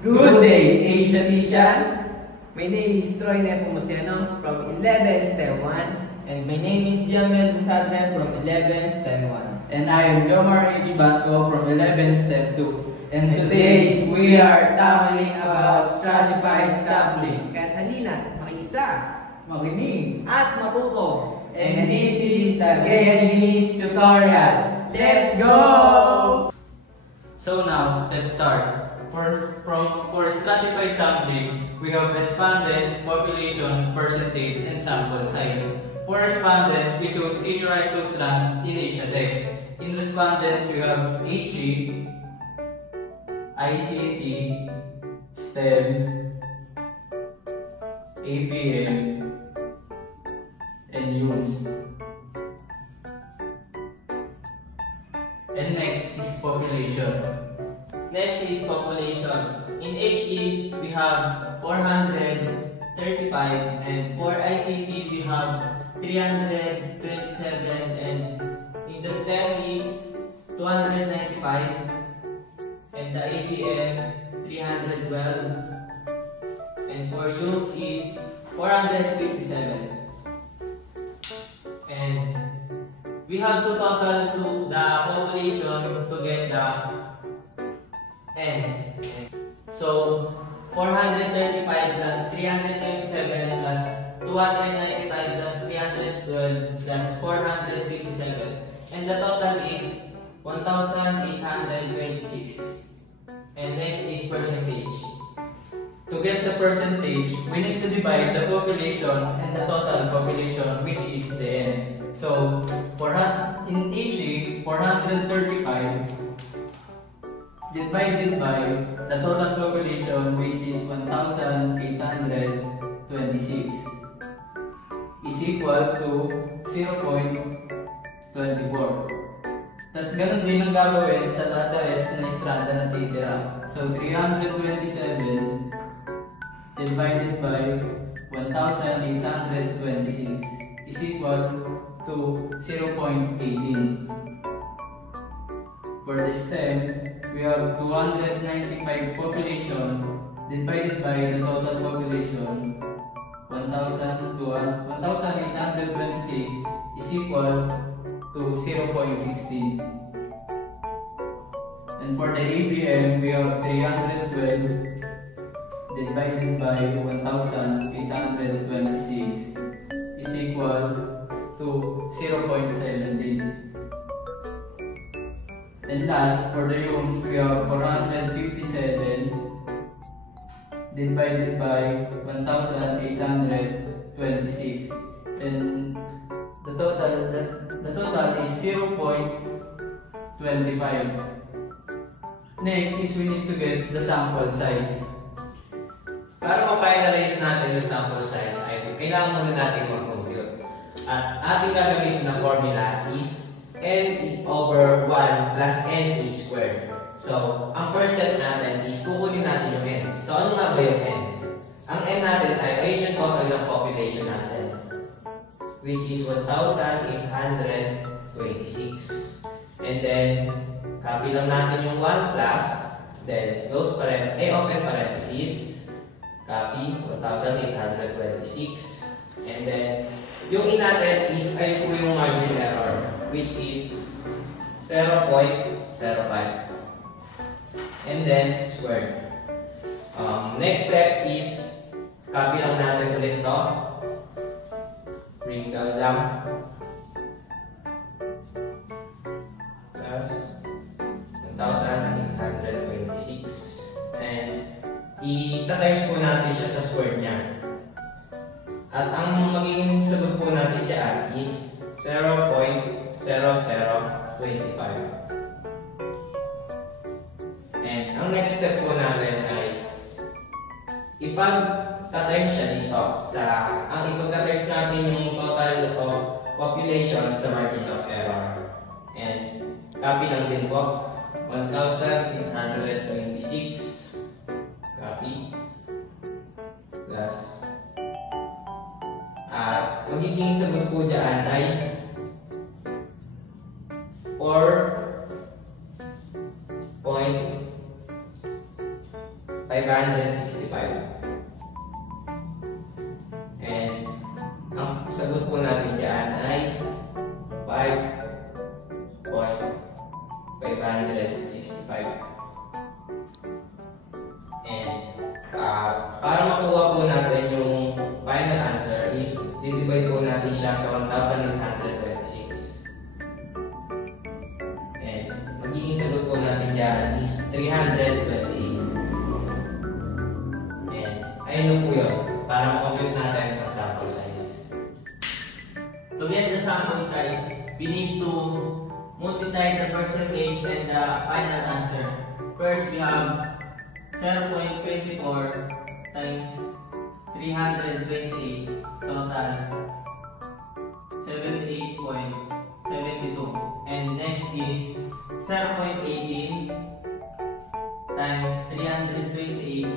Good day, Asians! My name is Troy Nepomuceno from 11 STEM 1. And my name is Jamel Busadre from 11 STEM 1. And I am Jomar H. Basco from 11 STEM 2. And today, we are tackling about stratified sampling. Kaya halina, makiisa, makinig, at matuto. And this is the Gayaninis tutorial. Let's go! So now, let's start. For stratified sampling, we have respondents, population, percentage, and sample size. For respondents, we do senior high school slang in Asia Tech. In respondents, we have HE, ICT, STEM, APM, and UMS. And next is population. Next is population. In HE, we have 435, and for ICT, we have 327, and in the STEM is 295, and the APM 312, and for UMS is 457. And we have to total to the population to get the N. So 435 plus 327 plus 295 plus 312 plus 457, and the total is 1,826. And next is percentage. To get the percentage, we need to divide the population and the total population, which is the N. So, in HE, 435 divided by the total population, which is 1,826, is equal to 0.24. Tapos ganun din ang gagawin sa the rest na strata na titira. So 327 divided by 1,826 is equal to 0.18. For the STEM, we have 295 population divided by the total population 1,826 is equal to 0.16. And for the ABM, we have 312 divided by 1,826 is equal to 0.17. And last, for the UMS, we have 457 divided by 1,826, and the total is 0.25. Next is we need to get the sample size. Para ma-finalize natin yung sample size ay kailangan muna natin mag-compute. At ating gagamitin na formula is NE over 1 plus NE squared. So, ang first step natin is kukunin natin yung N. So, ano nga ba yung N? Ang N natin ay ayun yung total ng population natin, which is 1,826. And then, copy lang natin yung 1 plus, then open parenthesis, copy 1,826. And then, yung in natin is ay po yung margin error, which is 0.05. And then, squared. Next step is, copy lang natin ulit to. Bring down lang. Plus 1,826. And, i-times po natin siya sa square niya. At ang magiging sagot po natin dyan is 0.0025. And ang next step po natin ay ipag-times siya dito sa ipag-times natin yung total of population sa margin of error. And copy lang din po 1,826 copy plus magiging sagot po dyan ay 4.5 565. And ang sagot po natin dyan ay 5.565. And para makuha po natin yung final answer is divide po natin siya sa 1,826. And magiging sagot po natin dyan is 328. And ayun na po yun, para makompute natin ang sample size. To get the sample size, we need to multiply the percentage and the final answer. First, we have 0.24 times 328, total 78.72. And next is 0.18 times 328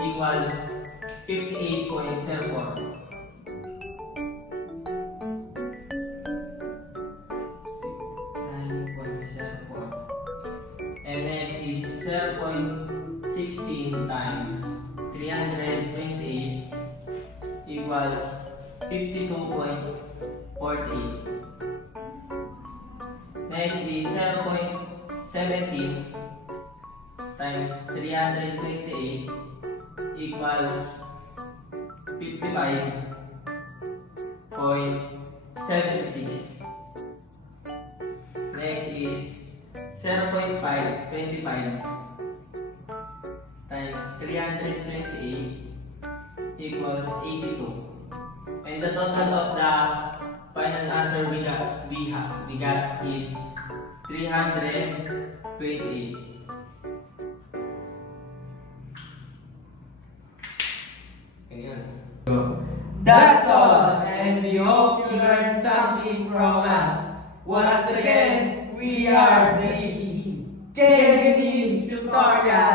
equal 58.04. And next is 0.16 times 328 equal 52.48. Next is 0.17 times 328 equals 55.76. Next is 0.525 times 328 equals 82. And the total of the final answer we got is 328. Ganyan. That's all, and we hope you learned something from us. Once again, we are the Kevin Tutorial.